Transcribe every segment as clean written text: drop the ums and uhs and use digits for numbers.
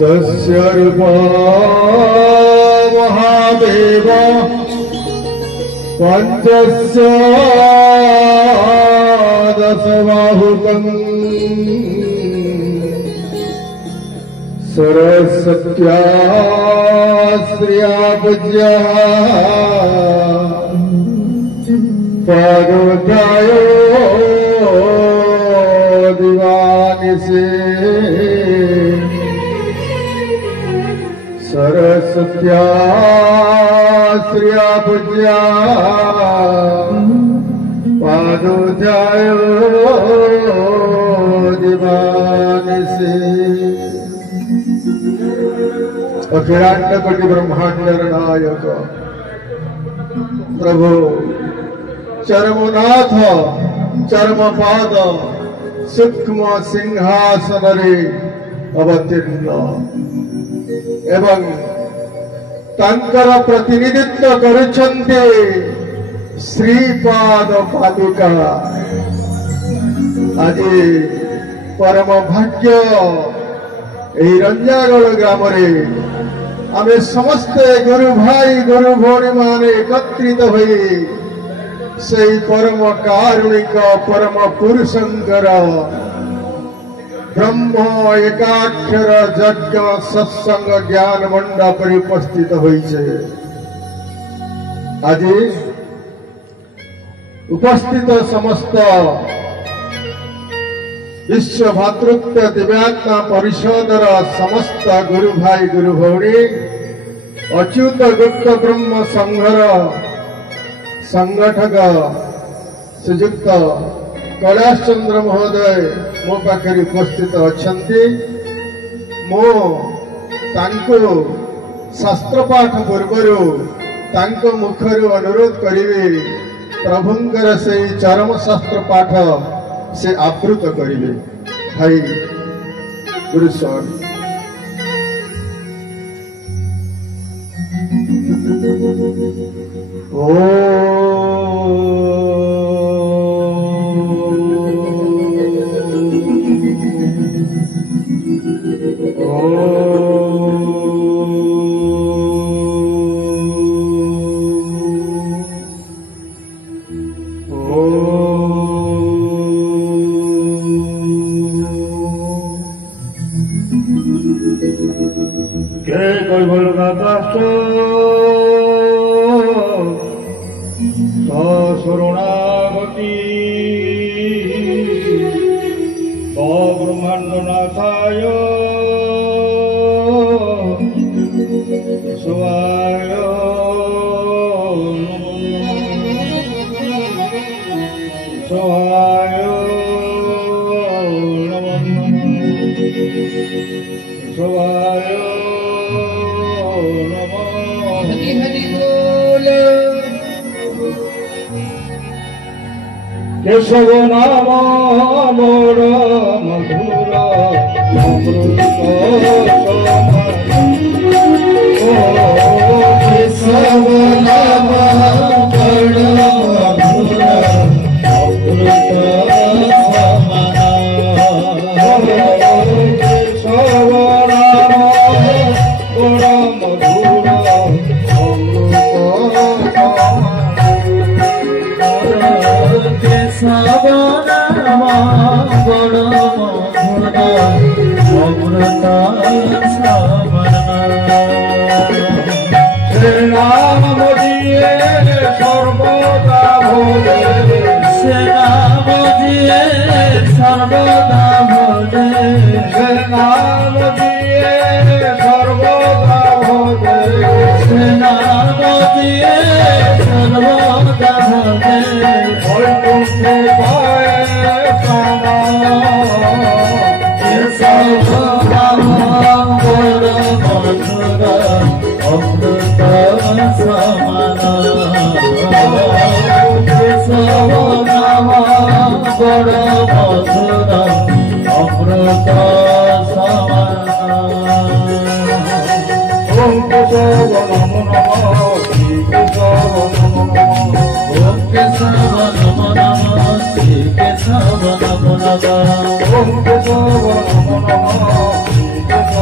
तस्य रूपा महादेव पंचस्य दशबाहुकम् सरस्वत्या श्रिया पूज्यः पादोदयो दिवानिसे सरस्वत्या श्रिया पूज्या पादोदयो दिवानिसे अखिलांड कोटि ब्रह्मांड नायक प्रभु चरमनाथ चरमपाद सूक्ष्म सिंहासन रे अवतीर्ण एवं तांकर प्रतिनिधित्व करुछन्ते श्रीपाद पादुका आज परम भाग्य एही रंजागढ़ ग्राम रे आमे समस्ते गुरु भाई गुरु भौणी माने एकत्रित होई से परम कारुणिक परम पुरुषंकर ब्रह्म एकाक्षर यज्ञ सत्संग ज्ञान मंडप पर उपस्थित होइछे। आज उपस्थित समस्त विश्व भातृत्व दिव्यात्मा परिषदर समस्त गुरु भाई गुरु भौणी अच्युत गुप्त ब्रह्म संघर संगठक श्रीजुक्त कैलाश चंद्र महोदय मो पाखे उपस्थित अच्छा मो शास्त्र पाठ पूर्व मुखर अनुरोध करी प्रभुंकर से चरम शास्त्र पाठ से आवृत करेंगे भाई गुरु स्वामी। केशव नाम मोर मधुर अमृत केशव नाम मोर मधुर अमृत केशव नाम मोर मधुर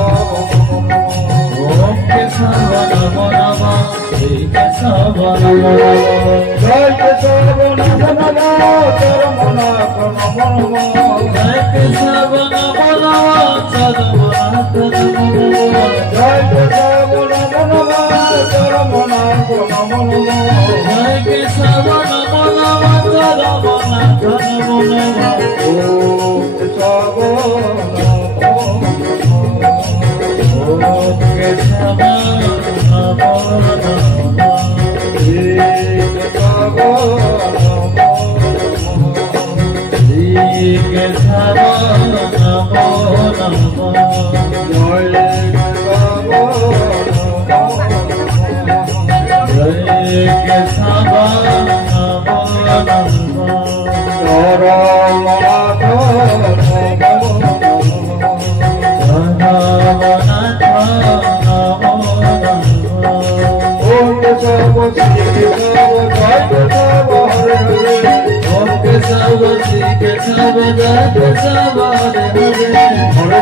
Om श्री केशव नमो नमो जय केशव नमो नमो चरमनाथ नमो नमो जय केशव नमो नमो चरमनाथ नमो नमो जय केशव नमो नमो चरमनाथ नमो नमो जय केशव नमो नमो चरमनाथ नमो नमो ओम केशव केशव नमो नमः श्री केशव नमो श्री केशव नमो नमः जय केशव जय केशव नमो नमः चरमनाथ केशव श्री केशव जय केशव हरे हरे हरे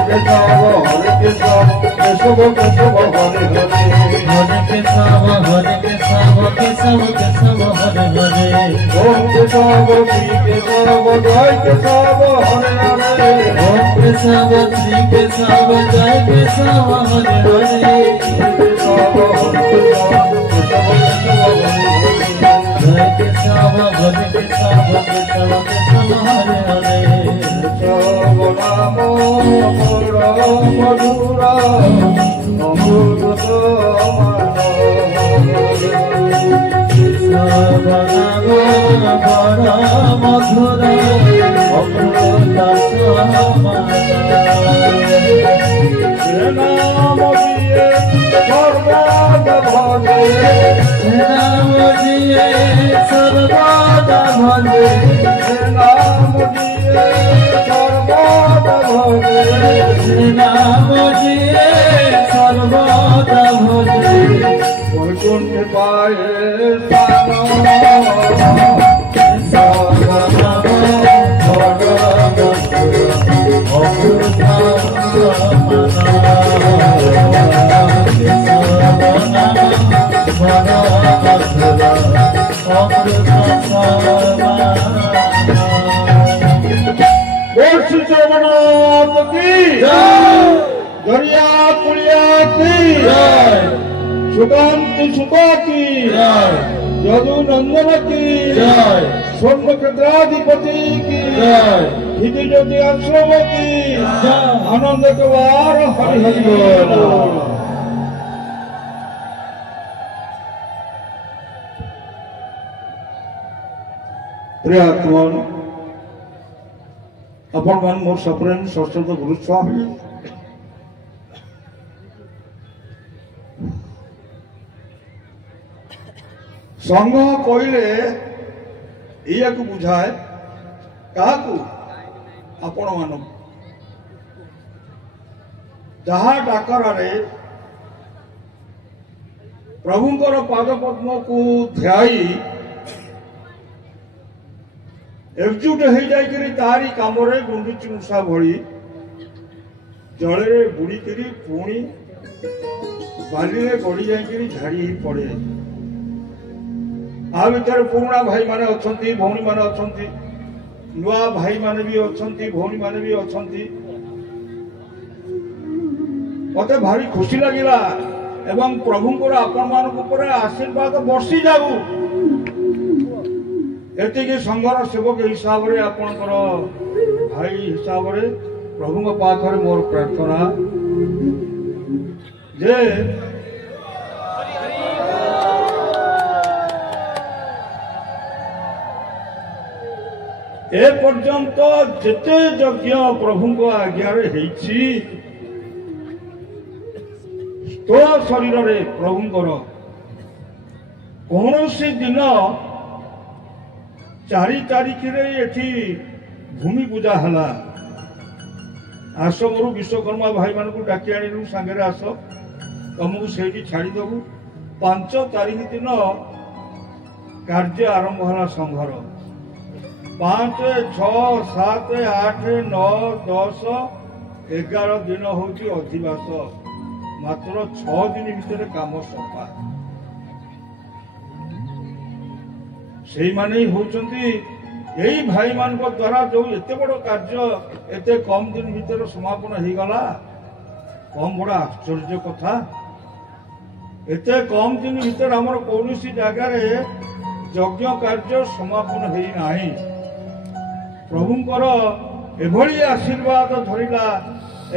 केशव केशव केशव हरे हरे हरे केशव केशव केशव हरे हरे ओम केशव श्री केशव जय केशव हरे हरे ओम केशव श्री केशव जय केशव हरे हरे केशव हरे केशव जय केशव हरे केशव केशव केशव हरे हरे केशव नाम मोर मधुर अमृत केशव नाम बड़ मधुर अमृत नाम दिए सर्वदा भजे नाम दिए सर्वदा भजे नाम दिए सर्वदा भजे नाम दिए सर्वदा भजे वैकुंठ पाए जगन्नाथ की दरिया पुलिया की सुकांति सुखा की यदु नंदन की स्वर्ण क्षेत्राधिपति की हिंदी ज्योति आश्रम की आनंद कुमार हरि हरि बोल। प्रिय आत्मन अपन मन मोर सप्रेम सरस्वत गुरु स्वामी संघ कहले या बुझाए क्या आपण मान जहा डाकरे प्रभुंकर पादपद्म को ध्याई एकजुट हो जाए तारी कम गुंडुची मूषा भली जल बुड़िक पुणी बाली गड़ी जाकि झाड़ी पड़े आ भर पुराणा भाई माने अच्छी भौणी माने अच्छी नुआ भाई माने भी अच्छी भौणी माने भी अच्छी मत भारी खुशी लगिला एवं प्रभुंकर आपण मान आशीर्वाद बर्षी जाऊ एति संघर सेवक हिसाब से आपणकर भाई हिसाब से प्रभु पाखर मोर प्रार्थना जे ए पर्यंत जेते यज्ञ प्रभु आज्ञा स्थूल शरीर रे प्रभुंकर कौन सी दिन 4 तारिख एठी भूमि पूजा हला आश्रम विश्वकर्मा भाई मान को डाकी आणु सांगे आस तुमको से छाड़ी देबू 5 तारिख दिन कार्य आरंभ हला संघर 5, 6, 7, 8, 9, 10, 11 दिन हूँ अधिवास मात्र 6 दिन भितर काम सफा ସେଇମାନେ ହିଁ ହଉଛନ୍ତି ଏଇ ଭାଇମାନଙ୍କ ଦ୍ୱାରା ଯୋଉ ଏତେ ବଡ଼ କାର୍ଯ୍ୟ ଏତେ କମ୍ ଦିନ ଭିତରେ ସମାପନ ହେଇଗଲା। କମ୍ ବଡ଼ ଆଶ୍ଚର୍ଯ୍ୟ କଥା। ଏତେ କମ୍ ଦିନ ଭିତରେ ଆମର କୌଣସି ଜାଗାରେ ଯଜ୍ଞ କାର୍ଯ୍ୟ ସମାପନ ହେଇନାହିଁ। ପ୍ରଭୁଙ୍କର ଏଭଳି ଆଶୀର୍ବାଦ ଧରିଲା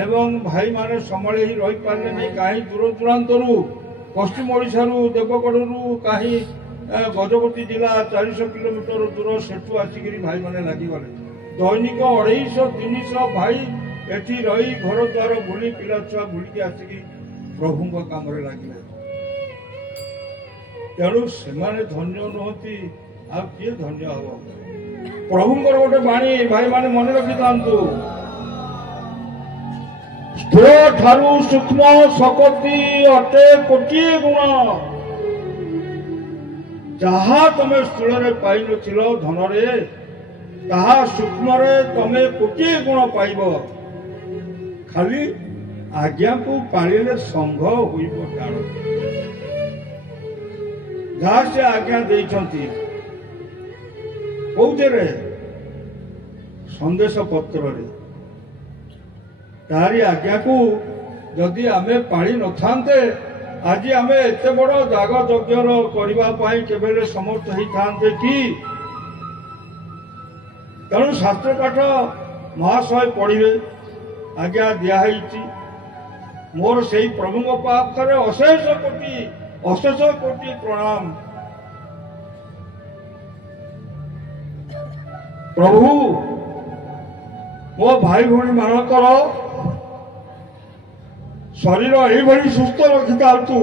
ଏବଂ ଭାଇମାନେ ସମ୍ଭାଳି ରହିପାରିଲେ ନାହିଁ। କାହିଁ ଦୂର ଦୂରାନ୍ତରୁ ପଶ୍ଚିମ ଓଡ଼ିଶାରୁ ଦେବଗଡ଼ରୁ କାହିଁ ଗଜପତି ଜିଲ୍ଲା 400 କିଲୋମିଟର ଦୂର ସେଠୁ ଆସିକିରି ଭାଇମାନେ ଲାଗିଗଲେ। ଦୈନିକ 250-300 ଭାଇ ଏଠି ରହି ଘର ଦ୍ୱାର ବୁଲି ପିଲା ଛୁଆ ବୁଲିକି ଆସିକି ପ୍ରଭୁଙ୍କ କାମରେ ଲାଗିଲେ। ତେଣୁ ସେମାନେ ଧନ୍ୟ ନୁହନ୍ତି, ଆଉ କିଏ ଧନ୍ୟ ହବ? ପ୍ରଭୁଙ୍କର ଗୋଟେ ବାଣୀ ଭାଇମାନେ ମନେ ରଖିଥାନ୍ତୁ। ସ୍ଥୂଳ ଠାରୁ ସୂକ୍ଷ୍ମ ଶକତି ଅଟେ କୋଟିଏ ଗୁଣ। ଯାହା ତମେ ସ୍ଥୂଳରେ ପାଇନଥିଲ ଧନରେ, ତାହା ସୂକ୍ଷ୍ମରେ ତମେ କୋଟିଏ ଗୁଣ ପାଇବ। ଖାଲି ଆଜ୍ଞାକୁ ପାଳିଲେ ସଂଘ ହୋଇବ ଟାଣ। ଯାହା ସେ ଆଜ୍ଞା ଦେଇଛନ୍ତି କୋଉଥିରେ? ସନ୍ଦେଶ ପତ୍ରରେ। ତାରି ଆଜ୍ଞାକୁ ଯଦି ଆମେ ପାଳି ନଥାନ୍ତେ, ଆଜି ଆମେ ଏତେ ବଡ଼ ଯାଗ ଯଜ୍ଞର କରିବା ପାଇଁ କେବେ ସମର୍ଥ ହେଇଥାନ୍ତେ କି? ତେଣୁ ଶାସ୍ତ୍ର ପାଠ ମହାଶୟ ପଢିବେ, ଆଜ୍ଞା ଦିଆହେଇଛି। ମୋର ସେଇ ପ୍ରଭୁଙ୍କ ପାଖରେ ଅଶେଷ କୋଟି ପ୍ରଣାମ। ପ୍ରଭୁ ମୋ ଭାଇ ଭଉଣୀ ମାନଙ୍କର ଶରୀର ଏଇଭଳି ସୁସ୍ଥ ରଖିଥାନ୍ତୁ,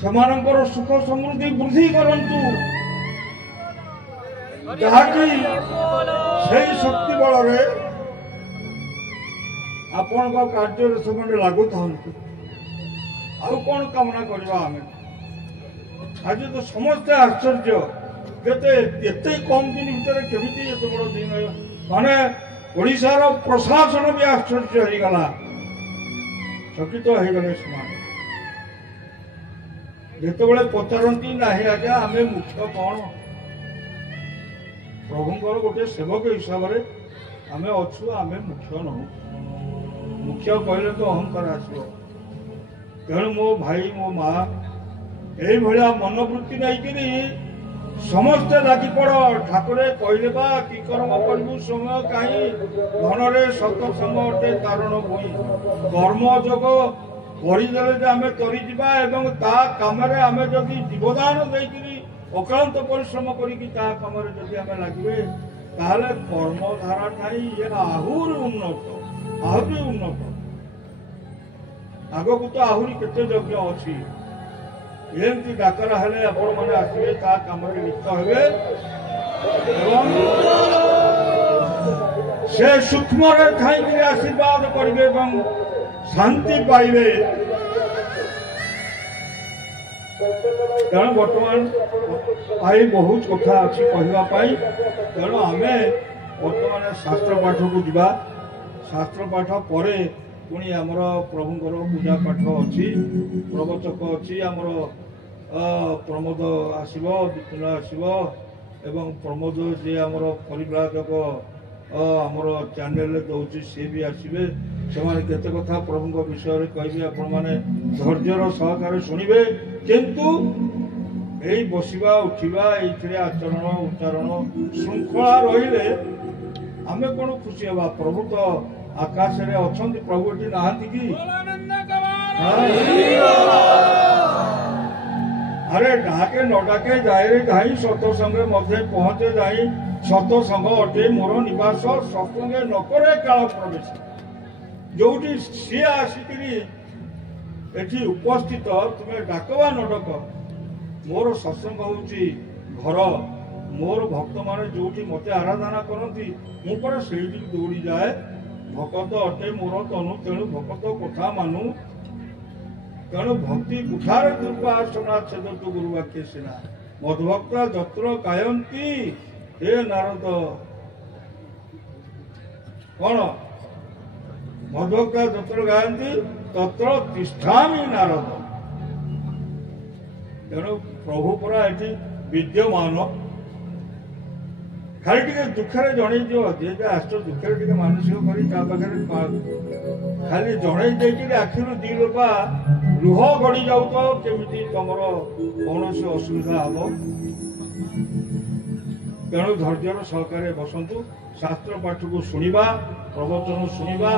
ସେମାନଙ୍କର ସୁଖ ସମୃଦ୍ଧି ବୃଦ୍ଧି କରନ୍ତୁ, ଯାହାକି ସେଇ ଶକ୍ତି ବଳରେ ଆପଣଙ୍କ କାର୍ଯ୍ୟରେ ସେମାନେ ଲାଗୁଥାନ୍ତୁ। ଆଉ କଣ କାମନା କରିବା ଆମେ? ଆଜି ତ ସମସ୍ତେ ଆଶ୍ଚର୍ଯ୍ୟ, ଏତେ କମ୍ ଦିନ ଭିତରେ କେମିତି ଏତେ ବଡ଼ ଦିନ, ମାନେ ଓଡ଼ିଶାର ପ୍ରଶାସନ ବି ଆଶ୍ଚର୍ଯ୍ୟ ହେଇଗଲା, ଚକିତ ହେଇଗଲେ ସେମାନେ। ଯେତେବେଳେ ପଚାରନ୍ତି ନାହିଁ ଆଜ୍ଞା ଆମେ ମୁଖ୍ୟ କଣ? ପ୍ରଭୁଙ୍କର ଗୋଟେ ସେବକ ହିସାବରେ ଆମେ ଅଛୁ, ଆମେ ମୁଖ୍ୟ ନୁହଁ। ମୁଖ୍ୟ କହିଲେ ତ ଅହଙ୍କାର ଆସିବ। ତେଣୁ ମୋ ଭାଇ ମୋ ମା ଏଇଭଳିଆ ମନୋବୃତ୍ତି ନେଇକିରି ସମସ୍ତେ ଲାଗି ପଡ। ଠାକୁରେ କହିଲେ ବା କି କର୍ମ କରିବୁ ସମୟ କାହିଁ, ଧନରେ ସତସଙ୍ଗ ଅଟେ କାରଣ ଭୂଇଁ। କର୍ମ ଯୋଗ କରିଦେଲେ ଯେ ଆମେ ତରିଯିବା ଏବଂ ତା କାମରେ ଆମେ ଯଦି ଜୀବଦାନ ଦେଇକିରି ଅକ୍ଳାନ୍ତ ପରିଶ୍ରମ କରିକି ତା କାମରେ ଯଦି ଆମେ ଲାଗିବେ, ତାହେଲେ କର୍ମଧାରା ଠାଇ ଇଏ ଆହୁରି ଉନ୍ନତ। ଆଗକୁ ତ ଆହୁରି କେତେ ଯଜ୍ଞ ଅଛି। ଏମିତି ଡାକରା ହେଲେ ଆପଣ ମାନେ ଆସିବେ, ତା କାମରେ ଲିପ୍ତ ହେବେ ଏବଂ ସେ ସୂକ୍ଷ୍ମରେ ଥାଇକିରି ଆଶୀର୍ବାଦ କରିବେ ଏବଂ ଶାନ୍ତି ପାଇବେ। ତେଣୁ ବର୍ତ୍ତମାନ ଭାଇ ବହୁତ କଥା ଅଛି କହିବା ପାଇଁ। ତେଣୁ ଆମେ ବର୍ତ୍ତମାନ ଶାସ୍ତ୍ର ପାଠକୁ ଯିବା। ଶାସ୍ତ୍ର ପାଠ ପରେ ପୁଣି ଆମର ପ୍ରଭୁଙ୍କର ପୂଜା ପାଠ ଅଛି, ପ୍ରବଚକ ଅଛି। ଆମର ପ୍ରମୋଦ ଆସିବ, ବିପୁଲ ଆସିବ ଏବଂ ପ୍ରମୋଦ ଯିଏ ଆମର ପରିବ୍ରାଜକ ଆମର ଚ୍ୟାନେଲରେ ଦଉଛି ସିଏ ବି ଆସିବେ। ସେମାନେ କେତେ କଥା ପ୍ରଭୁଙ୍କ ବିଷୟରେ କହିବେ, ଆପଣମାନେ ଧୈର୍ଯ୍ୟର ସହକାରେ ଶୁଣିବେ। କିନ୍ତୁ ଏଇ ବସିବା ଉଠିବା, ଏଇଥିରେ ଆଚରଣ ଉଚ୍ଚାରଣ ଶୃଙ୍ଖଳା ରହିଲେ ଆମେ କଣ ଖୁସି ହେବା? ପ୍ରଭୁ ତ ଆକାଶରେ ଅଛନ୍ତି, ପ୍ରଭୁ ଏଠି ନାହାନ୍ତି କି? ଆରେ ଡାକେ ନ ଡାକେ ଯାଏରେ ଯାଇ ସତସଙ୍ଗେ ମଧ୍ୟ ପହଞ୍ଚେ ଯାଇ। ସତସଙ୍ଗ ଅଟେ ମୋର ନିବାସ, ସତ୍ସଙ୍ଗେ ନ କରେ କାଳ ପ୍ରବେଶ। ଯୋଉଠି ସିଏ ଆସିକିରି ଏଠି ଉପସ୍ଥିତ, ତୁମେ ଡାକ ବା ନ ଡାକ, ମୋର ସତ୍ସଙ୍ଗ ହଉଛି ଘର। ମୋର ଭକ୍ତମାନେ ଯୋଉଠି ମତେ ଆରାଧନା କରନ୍ତି, ମୁଁ ପରା ସେଇଠିକି ଦୌଡ଼ି ଯାଏ। ଭକତ ଅଟେ ମୋର ତନୁ, ତେଣୁ ଭକତ କଥା ମାନୁ। ତେଣୁ ଭକ୍ତି କୁଠାରେ ଦୁର୍ବାସନା ଛେଦତୁ ଗୁରୁ ବାକ୍ୟ ସିନା। ମଦଭକ୍ତା ଯତ୍ର ଗାୟନ୍ତି ହେ ନାରଦ। କଣ? ମଦଭକ୍ତା ଯତ୍ର ଗାୟନ୍ତି ତତ୍ର ତିଷ୍ଠାମି ନାରଦ। ତେଣୁ प्रभु पूरा ये विद्यमान खाली टे दुखे जन जे आस दुखे टे मानसिक कर खाली जन आखिर दी लोपा लुह गड़ी जाऊ केमी तुम कौन असुविधा हम तेणु धैर्यर सहकार बसतु शास्त्र पाठ को शुणा प्रवचन शुणा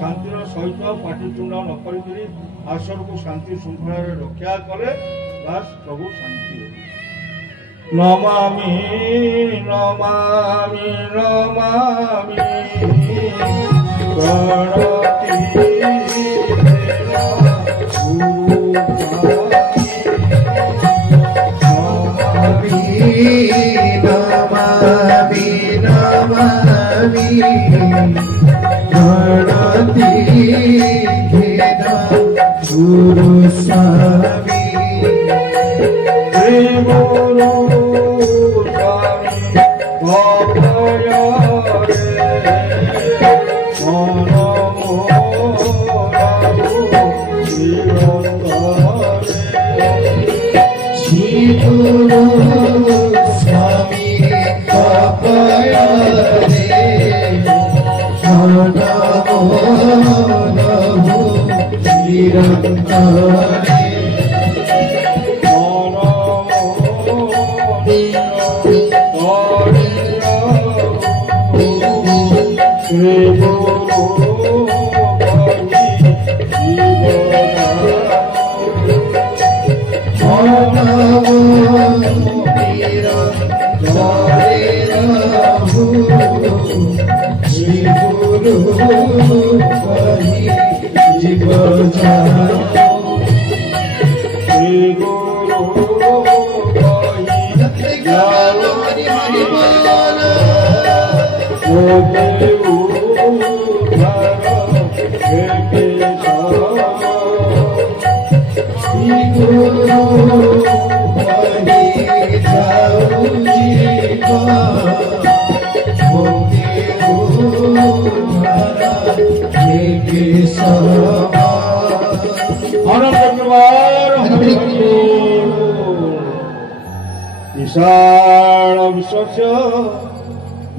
शांतिर सहित पाटितुंड नक आसर को शांति श्रृंखला रक्षा कले बास प्रभु शांति नमामि नमामि नमामि गणपति गुरु स्वामी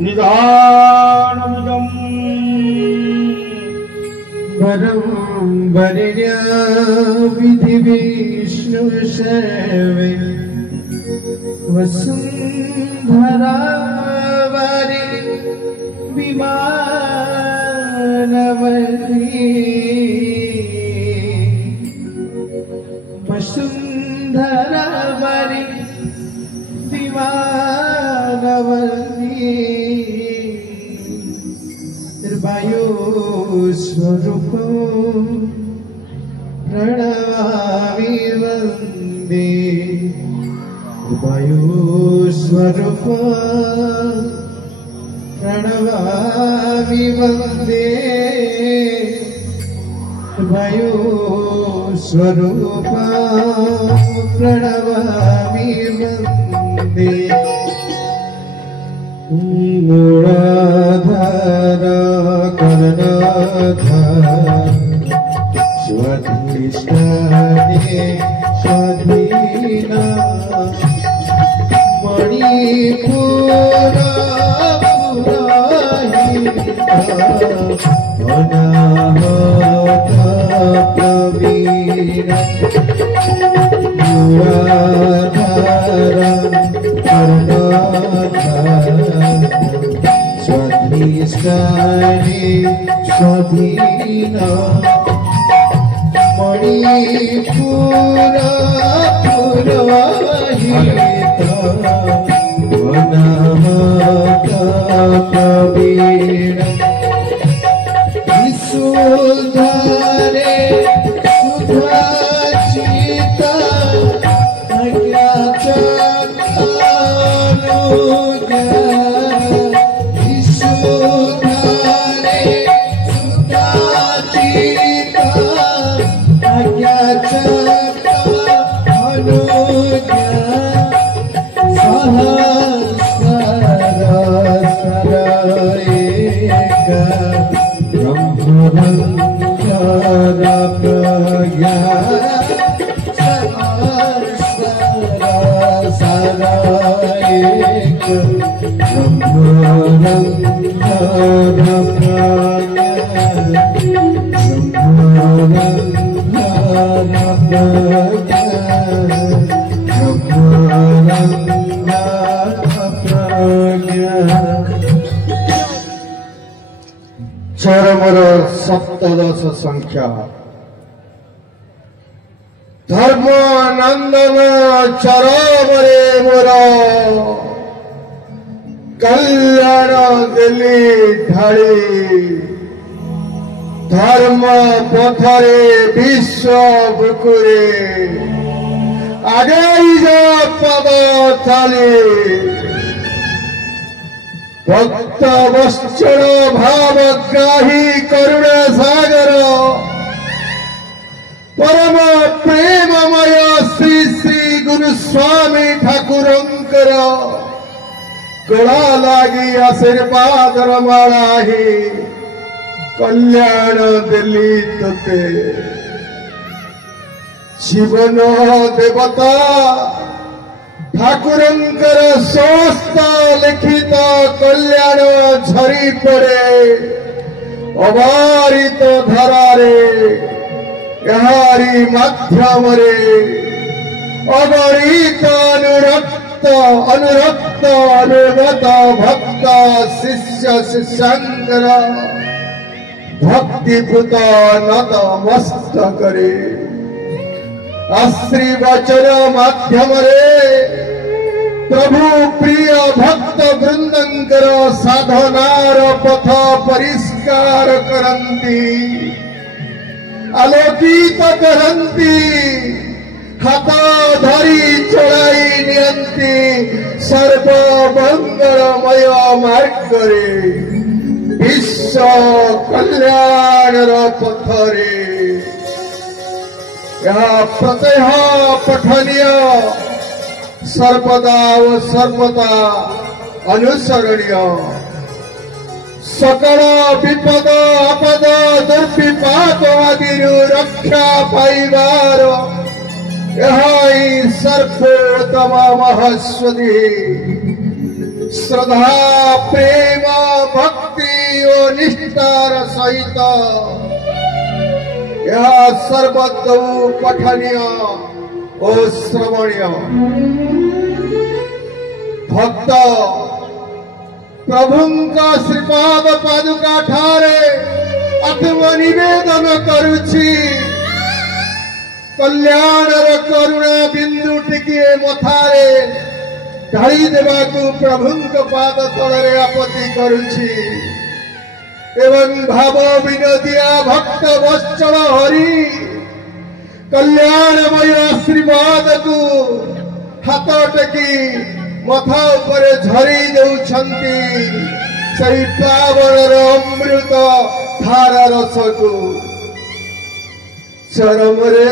निधानमिदं परं वरेण्य विधि विष्णु सेवे वसुंधरा वारी विमानवती वसुंधरा वारी विमानवती वायु स्वरूप प्रणवामि वन्दे वायु स्वरूप प्रणवामि वन्दे वायु स्वरूप प्रणवामि वन्दे मूलाधार कर्णधार स्वाधिष्ठाने स्वाधीना मणिपुर अनाहत प्रवीण मूलाधार कर्णधार स्वाधिष्ठाने स्वाधीना मणिपुर पुरोहित अनाहत प्रवीण विशुद्धरे सुधाचित प्रज्ञा चरमर सप्तदश संख्या धर्म नंदन चरमरे मोर कल्याण दिल्ली ढाली धर्म पथरे विश्व बुकुरे आगे पद चली भक्त वत्सल भावग्राही करुण सागर परम प्रेममय श्री श्री गुरु स्वामी ठाकुरंकर गला लागी आशीर्वाद माळाही कल्याण दिल्ली तोते जीवन देवता ठाकुरंकर समस्त लिखित कल्याण झरी पड़े अबारित धरारे यारी माध्यम अगणित अनुरक्त अनुगत भक्त शिष्य शिष्यांकर भक्तिभूत नत मस्त करे आशीर्वचन माध्यम प्रभु प्रिय भक्त वृंदंकर साधनार पथ परिष्कार करंती आलोकित करंती हाथ धरी चलाई नियंती सर्व मंगलमय मार्ग विश्व कल्याण पथरे यह प्रत्यह पठनीय सर्वदा व सर्वदा अनुसरणीय सकल विपद आपद दुर्विपाक आदि रक्षा पाइबार यह सर्वोत्तम महस्वती श्रद्धा प्रेम भक्ति और निष्ठार सहित यह सर्वतो पठनीय और श्रवणीय भक्त प्रभुंका श्रीपाद पादुका ठारे आत्मनिवेदन करुछि कल्याण करुणा बिंदु टिकिए मथारे ढाई देवाकू प्रभुंक पाद तलरे आपत्ति करुछि एवं भाव विनोदिया भक्त वत्सल हरि कल्याणमय आशीर्वाद को हाथ टेकी मथा उपरे झरी देउछंती सही पावन अमृत धारा रस को चरम रे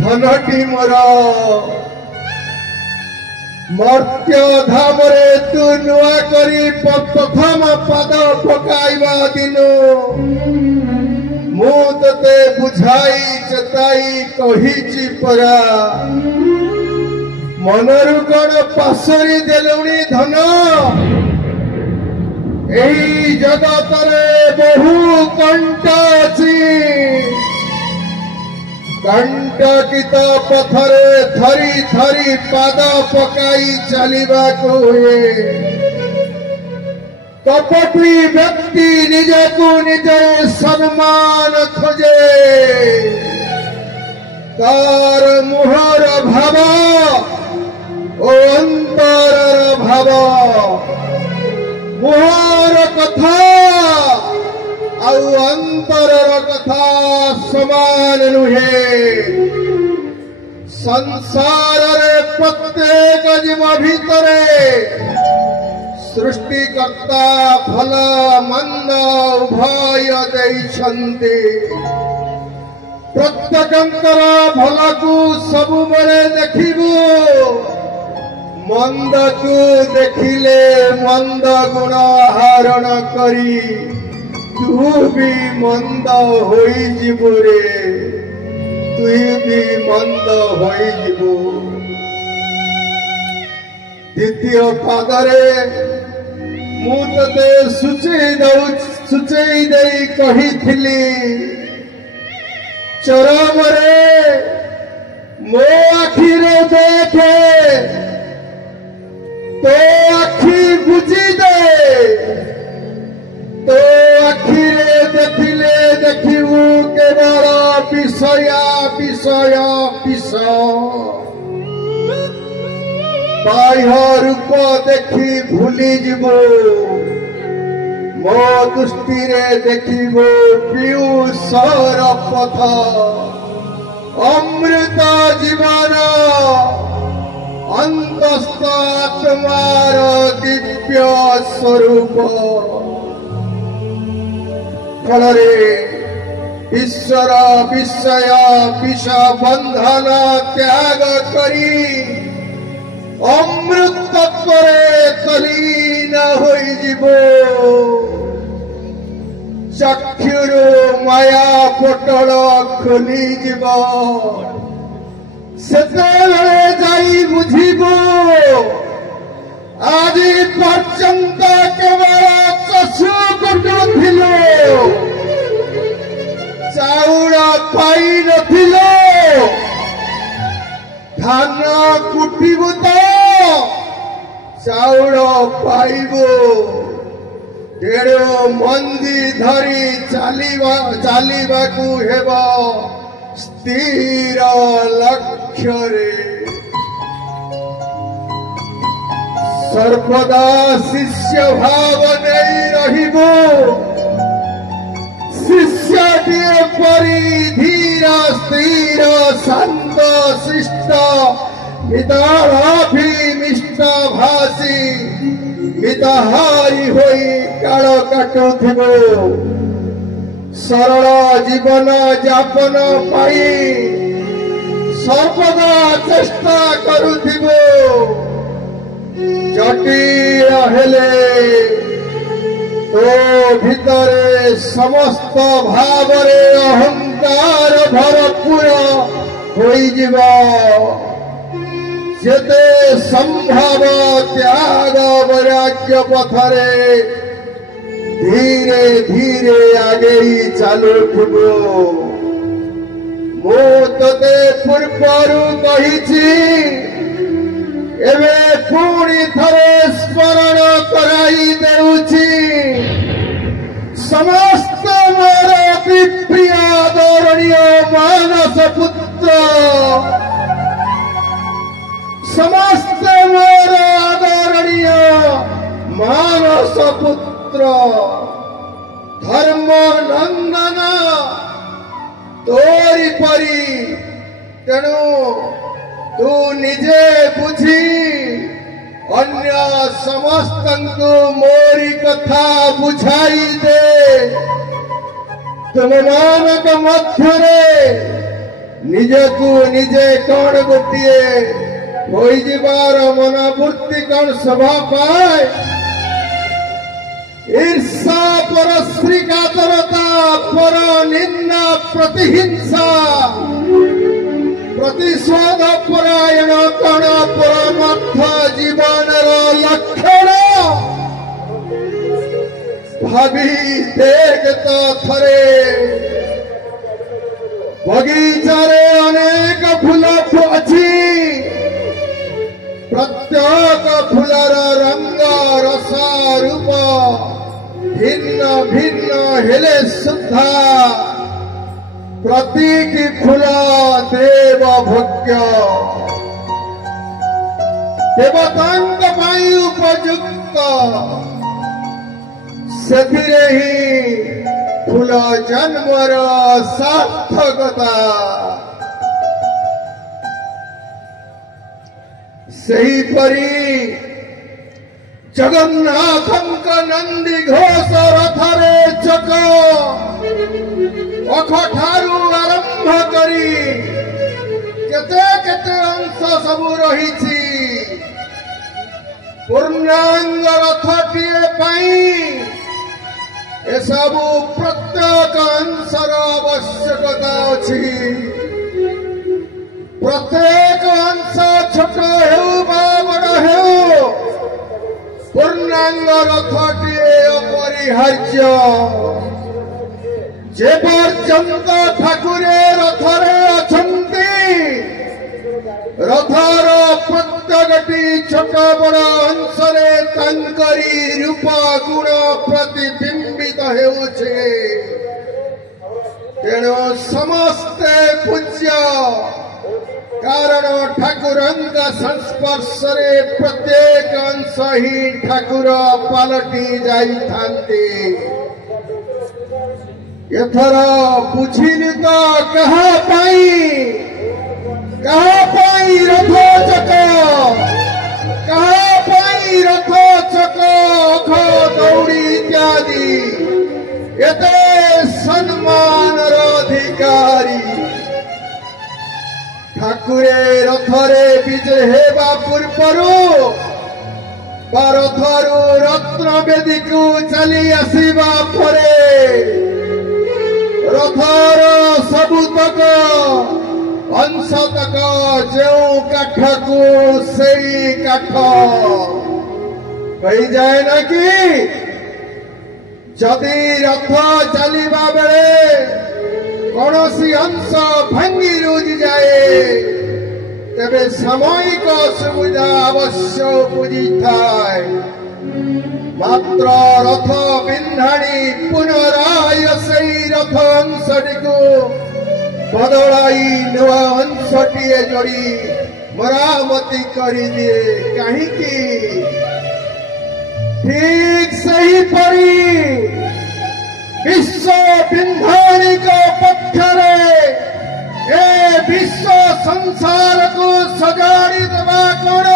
धनटी मोर मर्त्य धाम रे तू नुआ करी प्रथम पद पकाइबा दिनो मु तते बुझाई चेताई कहिछि परा मनरु कण पासरी देलुणी धन एई जगत रे बहु कंट अछि कंटकित पथरे थरी थरी पाद पकाई चलिबा को हुए कपटी व्यक्ति निजकू निजे सम्मान खोजे तार मुहर भाव ओ अंतर भाव मुहर कथा आउ अंतर कथा समान नुहे संसार रे प्रत्येक जीव भितरे सृष्टिकर्ता भल मंद उभय देइछन्ति प्रत्येकंकर भल को सबु बेले देखिबु मंद को देखिले मंद गुण हरण करी तू भी मंद होई जीवु रे तू भी मंद होई जीवु द्वितीय पादरे मु तते सूची सूचई देई कहिथिली चरमरे मो आखिरे देखे तो आखि बुझी दे तो आखिरे देखिले देखिबू केवल विषय विषय विषय बाह्य रूप देखि भूली जीवो मो दृष्टि रे देखिबो पीयूषर पथ अमृत जीवन अंतस्थ आत्मार दिव्य स्वरूप फलरे ईश्वर विषय विष बंधन त्याग करी अमृत तत्वरे तलीन होई जीवो चक्षुरु माया पटल खोली जीव सेतेबेले जाई बुझिबो आज पर्यंत केवल चषु कुटुथिलो चाउल पाई नथिलो धान कुटिबु तो चाउल पाइबो देढ़ मंदी धरी चालिबाकू हेब स्थिर लक्ष्य रे सर्वदा शिष्य भाव नहीं रहिबो शिष्यटिए परी धीर स्थिर शांत शिष्ट मिताभिमिष्ट भाषी मिताहारी होई काल काटुथिबो सरल जीवन यापन पाई सर्वदा चेष्टा करुथिबो जटिल हेले तो भितरे समस्त भावरे अहंकार भरपूर होई जीवा जेते संभव त्याग वैराग्य पथरे धीरे धीरे आगे ही चालू थिबो मो तते पूर्वरु कहिछि एबे पुणी थरे स्मरण कराई देउछि समस्त मोर प्रिय आदरणीय मानस पुत्र समस्त मोर आदरणीय मानस पुत्र धर्म नंदन तोरी परी तेणु तू निजे बुझी अन्य समस्त मोरी कथा बुझाई दे तुम मानक मध्य निजकू निजे कौन गोटे हो जीवार मनोवृत्ति कौन सभा पाए ईर्षा पर श्रीकातरता पर निंदा प्रतिहिंसा प्रतिशोध परायण कण परमार्थ जीवन लक्षण भावी देख तो थरे बगीचारे अनेक फूल अच्छी प्रत्येक फूलर रंग रस रूप भिन्न भिन्न हेले सुधा प्रतीक फूल देव भोग्य देवतांक पाई उपयुक्त सेथिरे ही फूल जन्मर सार्थकता सही परी जगन्नाथंक नंदी घोष रथरे चक अखठारू आरंभ करी केते केते अंश सबु रही पूर्णांग रथटीए ए सबु प्रत्येक अंशर आवश्यकता अच्छी प्रत्येक अंश छोट हेउ बा बड़ हेउ पूर्णांग रथटीए अपरिहार्य अपरिहार्य जे पर्यंत ठाकुरे रथरे अछंती रथर प्रत्येकटी छोट बड़ अंशरे तांकरी रूप गुण प्रतिबिंबित हेउछे तेणु समस्ते पूज्य कारण ठाकुरंग संस्पर्श प्रत्येक अंश ही ठाकुर पलटि जाइथांते एथर बुझिलु तो कहा पाई रथ चक अख दौड़ी इत्यादि एते सम्मान अधिकारी ठाकुरे रथरे विजय हेबा पूर्वरु रथरु रत्न बेदी को चली आसीबा परे रथर सबुतक अंशतक जो काठ को सेई काठ कही जाए ना कि जदि रथ चलिबा बेले कौनसी अंश भांगी रुज जाए तेबे सामयिक सुविधा अवश्य बुझी थाए मात्र रथ बिंधाणी पुनराय सही रथ अंशटी को बदलाई नुआ अंशटीए जोड़ी मरामती करी दिए कहीं ठीक सही परी विश्व बिंधाणी को पत्थरे ए विश्व संसार को सजाड़ी देवा कौन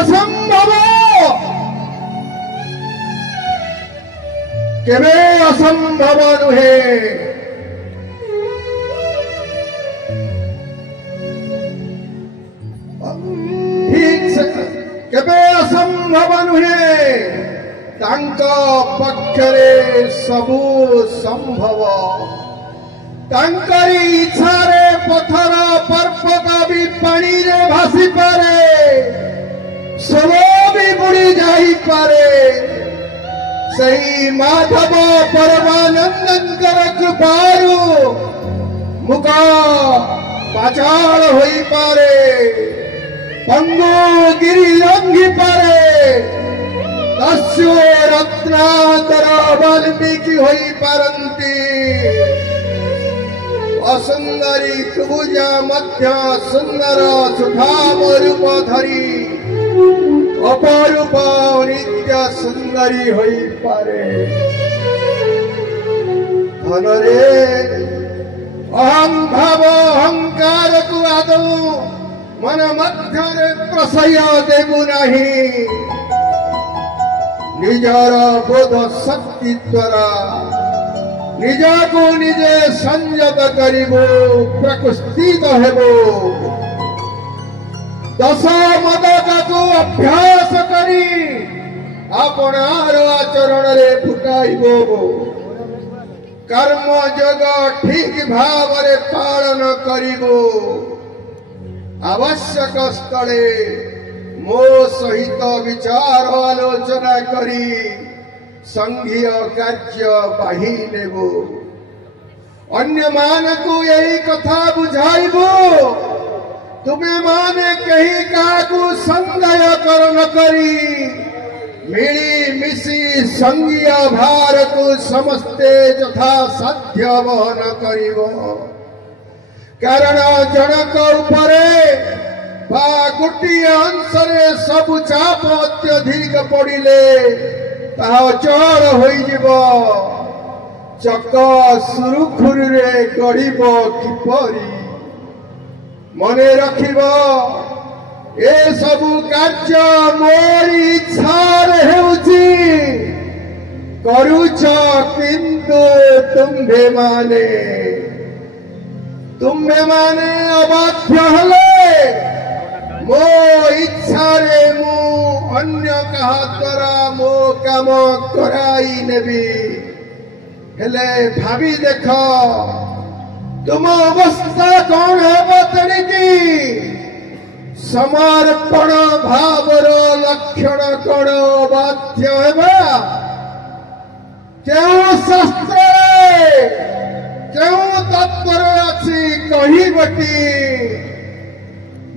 असंभव केवे असंभव नुहे ठीक से केवे असंभव नुहे तांक पक्षरे सबु संभव तांकरी इच्छारे पथर पर्वत भी पानी रे भासी पारे सब भी बुड़ी जाई पारे सही माधव परमानंदकर कृपारु मुख पाचाल होई पारे पंगु गिरी लंघी पारे तस्यो रत्नाकर वाल्मीकि होई पारंती असुंदरी तुभुजा मध्य सुंदर सुठाम रूप धरी अपरूप नित्य सुंदरी होई पारे धनरे अहं भाव अहंकार को आदौ मन मध्य प्रशय देबु नहीं निजर बोध शक्ति द्वारा निज को निजे संयत करिबो प्रकुस्थित हेबो दश मदक को अभ्यास करी आपणार आचरण रे फुटाइबो कर्म जग ठीक भाव रे पालन करिबो आवश्यक स्थले मो सहित विचार आलोचना करी संघीय कार्य बाही नेबो अन्य मान को यही कथा बुझाइबो तुम्हें माने कहीं काकू संदेह कर न करी मिली मिसी संघीय भार को समस्ते यथा साध्य वहन करिबो कारण जनक उपरे बा गोटे अंशरे सबु चाप अत्यधिक पड़िले ताहा अचल होइजिबो चक सुरुखुरुरे गड़िबो किपरि मने रखिबो ए सबु कार्य मोरी इच्छार हेउछि करूछ किंतु तुम्भे माने अबाध्य हले मो इच्छारे मु अन्य कहा द्वारा मो काम कराई नेबी हेले भावी देख तुम अवस्था कौन है तेणिकी समर्पण भावर लक्षण कौन बाध्य हेबा क्यों शास्त्र क्यों तत्पर अच्छी कही बटी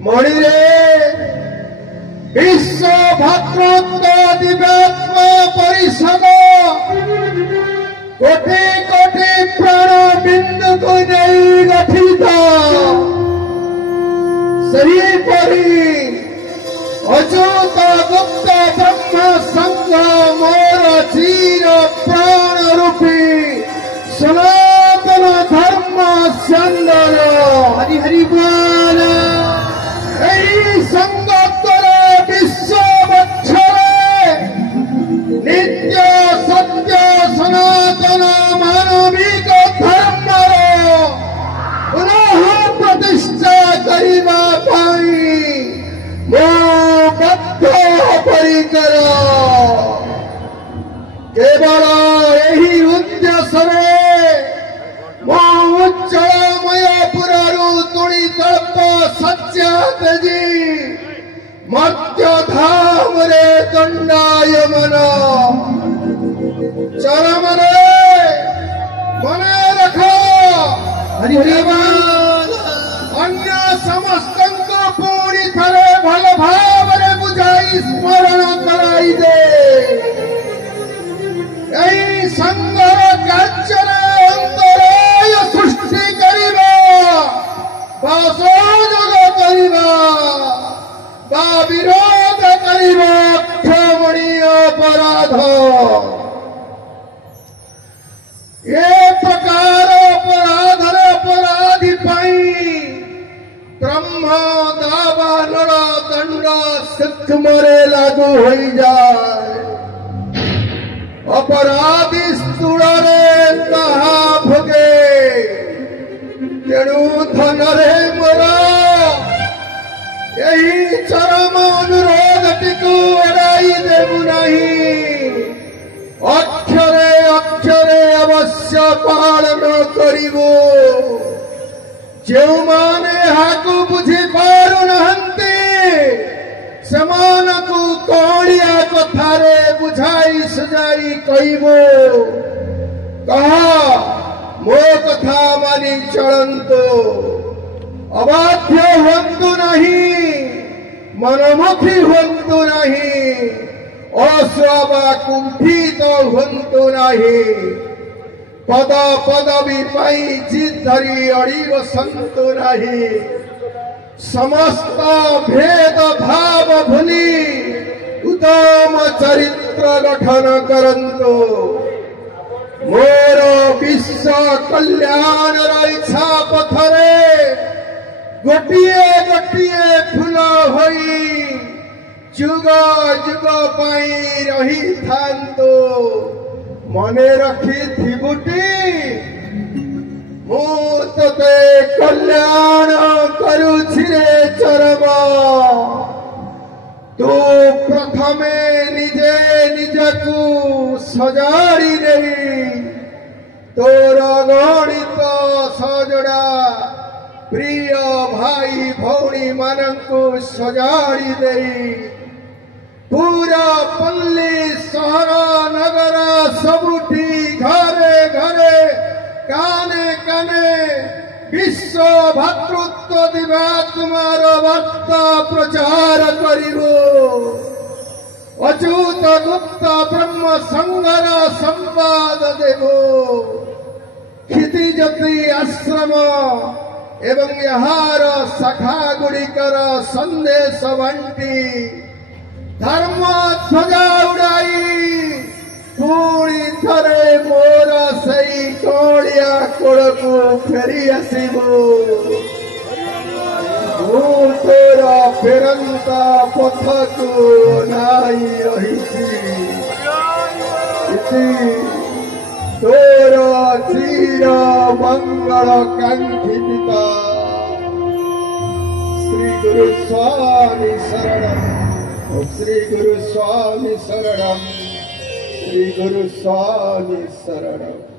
मणि विश्व भातृत्व दिव्यात्म परिषद कोटि कोटि प्राण बिंदु को नहीं गठित सही परी अच्युत गुप्त ब्रह्म संघ मोर चीर प्राण रूपी सनातन धर्म चंदन हरि हरि बोल संघ विश्व वक्षरे नित्य सत्य सनातन मानविक धर्म पुनः प्रतिष्ठा करने मो बद्ध परिकर केवल यही उद्देश्य मो उच्चलमय पुरु तुणी कल्प सच्चा तेजी मर्त्य धाम रे दंडायमन चरम रे मने रख हरि हरि बोल अन्य समस्त पुणी थरे भल भाव रे बुझाई स्मरण कराई दे यही संगर कार्य अंतराय सृष्टि करिबा बा संयोग करिबा बा विरोध करिबा क्षमणीय अपराध ये प्रकार अपराध अपराधी पाई ब्रह्म दावानल दंड सूक्ष्म लागू हो जाए अपराधी स्थूल ताहा भोगे तेणु धन रे मोर यही चरम अनुरोध टीकू एड़ाई देबु नहीं अक्षरे अक्षरे अवश्य पालन करिबो जो माने हाकु बुझी पारु नहंती सेमानकु कौड़िया कथारे बुझाई सुझाई कहिबो कहा मो कथा मानी चलंतो अबाध्य हुंतु नहीं मनमुखी हुंतु नहीं अस्वाबा कुंठित हुंतु नहीं पद पदवी पाई जिद धरी अड़ी बसंतु नहीं समस्त भेद भाव भूली उत्तम चरित्र गठन करंतु मोर विश्व कल्याण इच्छा पथरे गोटिए गोटिए फूल होई जुग जुग पाई रही थांतो मने रखी थिबुटी मु तते कल्याण करुछि रे चरम तू प्रथमे निजे निजकु सजाड़ी नहीं तोर गणित सजड़ा प्रिय भाई भौणी मानंकु सजाड़ी देई पूरा पल्ली सहर नगर सबुठी घरे घरे काने काने विश्व भातृत्व दिवात्मार वार्ता प्रचार करिबो अच्युत गुप्त ब्रह्म संगर संवाद देवो क्षितिज्योति आश्रम एवं यार शाखा गुड़िकर संदेश बंटी धर्म ध्वजा उड़ाई पुणी थरे मोर सही कौड़िया कोड़ को फेरी आसबो तोर फेरंता पथ को नाई रही तोर चीर मंगल कांक्षी पिता श्री गुरु स्वामी शरणम श्री गुरु स्वामी शरणम श्री गुरु स्वामी शरणम।